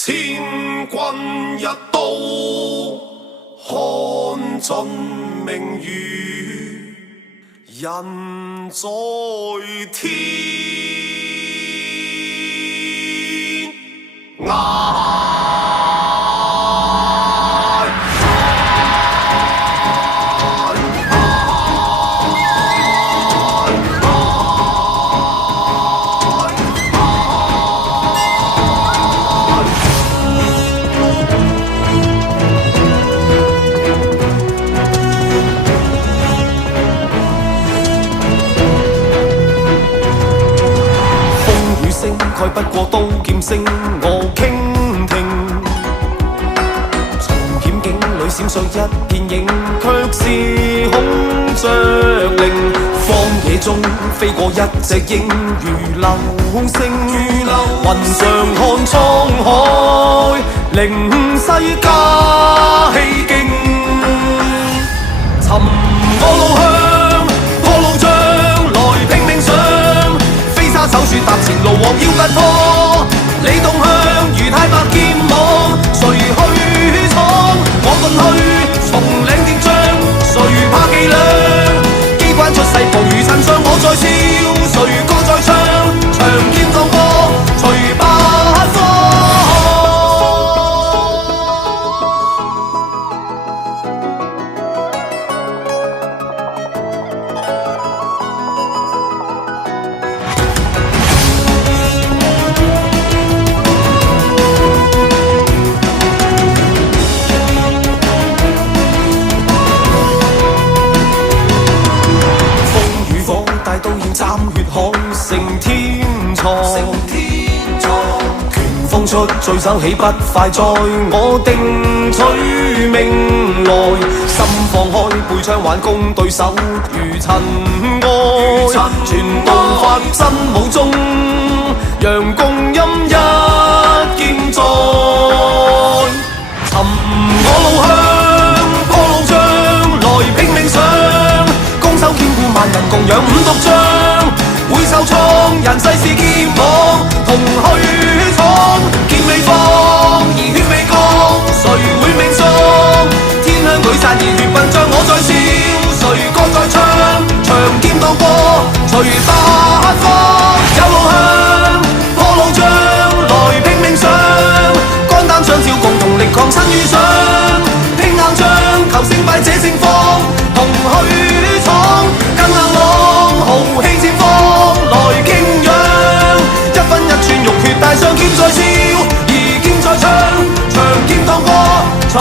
千軍一刀，看盡明月，人在天涯。蓋不過刀劍聲，我傾聽。從險境裏閃爍一片影，卻是孔雀翎。荒野中飛過一隻鷹，如流星。雲上看滄海，靈世加氣勁。尋我路向，破路障，來拼命上。手說踏前路，黃腰不破，你動向如太白劍網，誰去闖？我遁去，從領跌將，誰怕伎倆？機關出世旁如塵上，我在笑，誰歌在唱？長劍蕩過，隨八方。斬血海，成天錯。拳風出，聚首豈不快哉？我定取命來，心放開，背槍挽弓，對手如塵埃。傳道法真武宗，楊共音一劍在。尋我路向，破路障，來拼命上。攻守兼顧，萬人共仰五毒將。會受創，人世是劍網，同去闖。劍未放，而血未降，誰會命喪？天香舉傘，熱血噴張，我在笑，誰歌在唱？長劍蕩過，隨八方。有路向，破路障，來拼命上。肝膽相照，共同力抗身遇上。拼硬仗，求勝敗這盛況，同去闖。更硬朗，豪氣綻放。來敬仰，一分一寸浴血帶上劍在笑，而劍在唱，長劍蕩過，隨